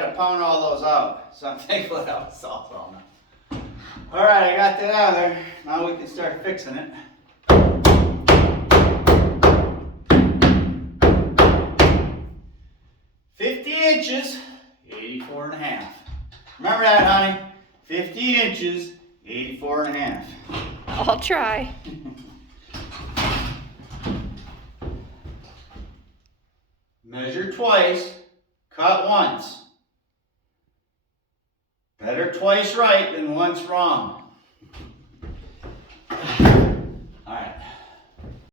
had to pound all those out. So I'm thankful that I was soft all now. All right, I got that out of there. Now we can start fixing it. "50 inches, 84 and a half. Remember that, honey? 50 inches, 84 and a half. I'll try. Measure twice, cut once. Better twice right than once wrong.